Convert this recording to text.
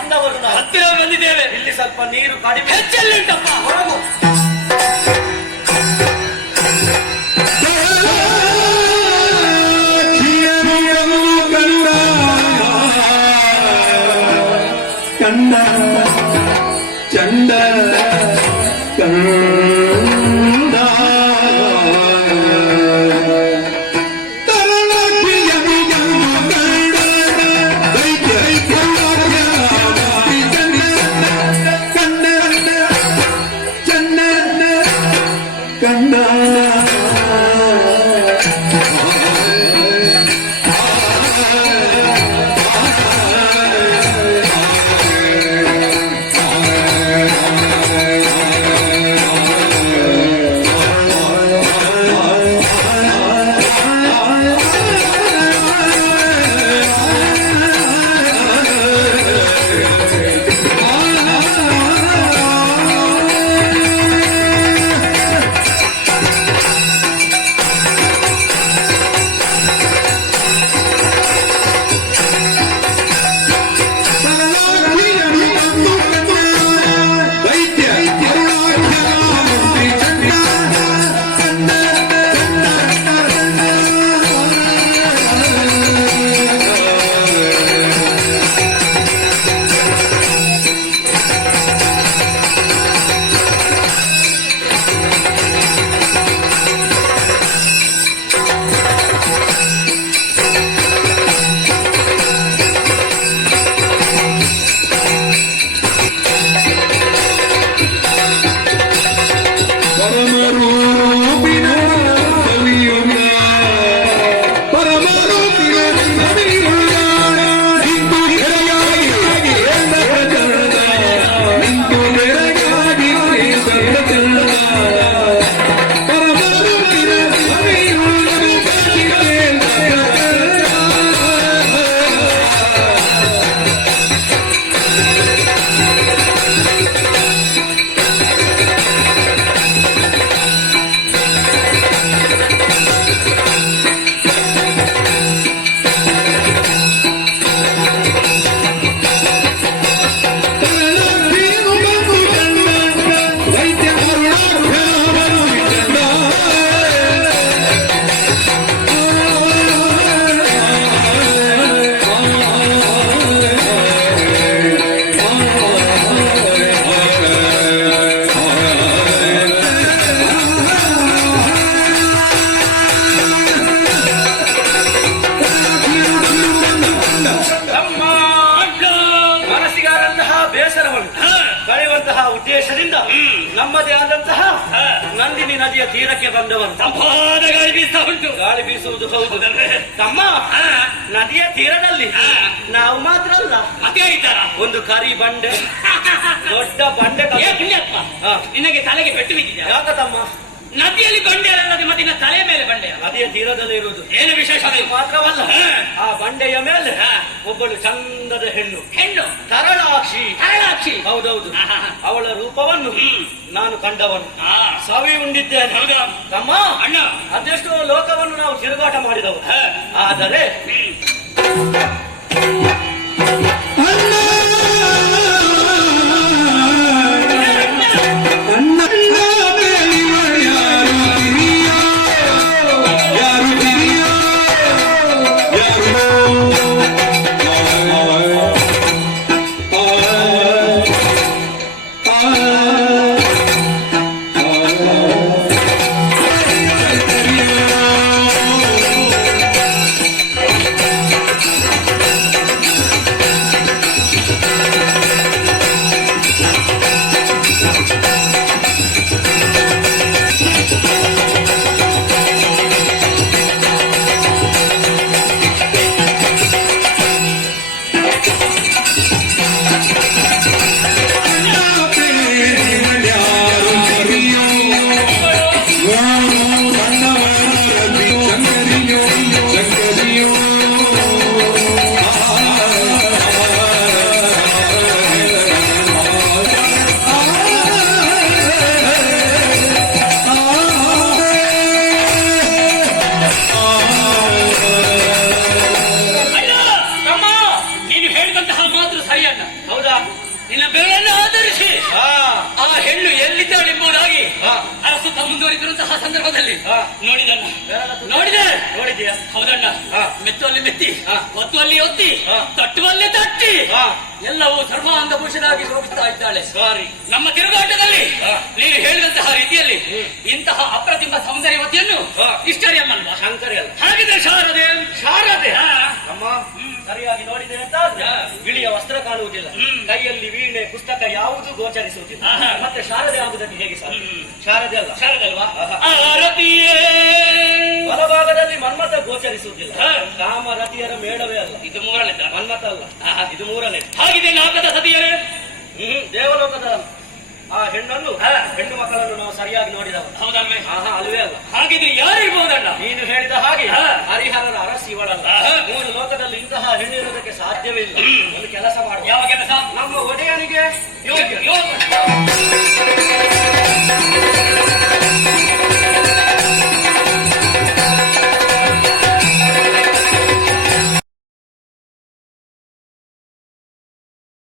ಬಂದವರು ನಾವು ಹತ್ತಿರ ಬಂದಿದ್ದೇವೆ. ಇಲ್ಲಿ ಸ್ವಲ್ಪ ನೀರು ಕಡಿಮೆ ಹೆಚ್ಚೆಲ್ಲುಂಟಪ್ಪ. ಹೊರಗು ಚಂದ ಚಂದ ಕಂದ ಉದ್ದೇಶದಿಂದ ನಮ್ಮದೇ ಆದಂತಹ ನಂದಿನಿ ನದಿಯ ತೀರಕ್ಕೆ ಬಂದವರು. ತಂಪಾದ ಗಾಳಿ ಬೀಸ್ತಾ ಉಂಟು. ಗಾಳಿ ಬೀಸುವುದು ಹೌದು ತಮ್ಮ. ನದಿಯ ತೀರದಲ್ಲಿ ನಾವು ಮಾತ್ರ ಅಲ್ಲ, ಅದೇ ಇದ್ದಾರ ಒಂದು ಕರಿ ಬಂಡೆ, ದೊಡ್ಡ ಬಂಡೆ. ನಿನಗೆ ತಲೆಗೆ ಪೆಟ್ಟು ಬಿದ್ದಿದೆ ಯಾಕ ತಮ್ಮ? ನದಿಯಲ್ಲಿ ಬಂಡೆ ಅಲ್ಲದೆ ಮತ್ತಿನ ತಲೆ ಮೇಲೆ ಬಂಡೆ. ನದಿಯ ತೀರದಲ್ಲಿ ಇರುವುದು ಏನು ವಿಶೇಷ ಮಾತ್ರವಲ್ಲ, ಆ ಬಂಡೆಯ ಮೇಲೆ ಒಬ್ಬಳು ಚಂದದ ಹೆಣ್ಣು ತರಳಾಕ್ಷಿ. ಹೌದೌದು, ಅವಳ ರೂಪವನ್ನು ನಾನು ಕಂಡವನು, ಸವಿ ಉಂಡಿದ್ದೇನೆ. ಹೌದಾ ತಮ್ಮ? ಅಣ್ಣ, ಅದೆಷ್ಟೋ ಲೋಕವನ್ನು ನಾವು ತಿರುಗಾಟ ಮಾಡಿದವು, ಆದರೆ ಪ್ರಸ್ತುತ ಮುಂದುವರಿತಿರುವಂತಹ ಸಂದರ್ಭದಲ್ಲಿ ಹಾ. ನೋಡಿದಣ್ಣ ಬೆರಳ ತುದಿ. ನೋಡಿದೆ ನೋಡಿದ್ಯಾ? ಹೌದಣ್ಣ ಹಾ. ಮೆತ್ತುವಲ್ಲಿ ಮೆತ್ತಿ ಹಾ. ಒತ್ತುವಲ್ಲಿ ಒತ್ತಿ ಹಾ. ತಟ್ಟುವಲ್ಲಿ ತಟ್ಟಿ ಹಾ. ಎಲ್ಲವೂ ಸರ್ವಾಂಗಭೂಷಣಾಗಿ ಶೋಭಿಸ್ತಾ ಇದ್ದಾಳೆ. ಸಾರಿ. ನಮ್ಮ ತಿರುಗಾಟದಲ್ಲಿ ಹಾ. ನೀನು ಹೇಳಿದಂತಹ ರೀತಿಯಲ್ಲಿ ಇಂತಹ ಅಪ್ರತಿಮ ಸೌಂದರ್ಯವತಿಯನ್ನು ಹಾ. ಇಷ್ಟರಿಯಮ್ಮಲ್ವಾ? ಶಂಕರಿ ಅಲ್ಲ, ಹಾಗಿದ್ರೆ ಶಾರದೆ ಶಾರದೆ. ಹಾ. ಅಮ್ಮ ಸರಿಯಾಗಿ ನೋಡಿದೆ ಅಂತ ಆದ್ರೆ ಹಾ. ಗಿಳಿಯ ವಸ್ತ್ರ ಕಾಣುವುದಿಲ್ಲ, ಕೈಯಲ್ಲಿ ವೀಣೆ ಪುಸ್ತಕ ಯಾವುದು ಗೋಚರಿಸುವುದಿಲ್ಲ. ಆಹಾ. ಮತ್ತೆ ಶಾರದೆ ಆಗುವುದಕ್ಕೆ ಹೇಗೆ ಸಾಧ್ಯ? ಶಾರದೆ ಅಲ್ಲ. ಶಾರದೆ ಅಲ್ವಾ? ಆಹಾ. ಆರತಿಯೇ ಬಲಭಾಗದಲ್ಲಿ ಮನ್ಮಥ ಗೋಚರಿಸುವುದಿಲ್ಲ. ಹಾ. ಕಾಮರತಿಯರ ಮೇಳವೇ ಅಲ್ಲ, ಇದು ಮೂರನೇದ. ಮನ್ಮಥ ಅಲ್ಲ. ಆಹಾ. ಇದು ಮೂರನೇ. ಹಾಗಿದೆ ನಾಗದ ಸತಿಯರೇ. ದೇವಲೋಕದ ಆ ಹೆಣ್ಣನ್ನು, ಹಾ. ಹೆಣ್ಣು ಮಕ್ಕಳನ್ನು ನಾವು ಸರಿಯಾಗಿ ನೋಡಿದವ. ಹೌದಲ್ವೇ? ಆಹಾ, ಅಲ್ವೇ ಅಲ್ಲ. ಹಾಗಿದ್ರೆ ಯಾರಿರ್ಬಹುದಣ್ಣ? ನೀನು ಹೇಳಿದ ಹಾಗೆ ಹಾ. ಹರಿಹರರ ಅರಸಿ ಇವಳಲ್ಲ. ಆಹಾ. ಮೂರು ಲೋಕದಲ್ಲಿ ಇಂತಹ ಹೆಣ್ಣಿರುವುದಕ್ಕೆ ಸಾಧ್ಯವೇ ಇಲ್ಲ. ಒಂದು ಕೆಲಸ ಮಾಡುವ. ಯಾವ ಕೆಲಸ? ನಮ್ಮ ಒಡೆಯನಿಗೆ ಯೋಗ್ಯ. ಯೋಗ.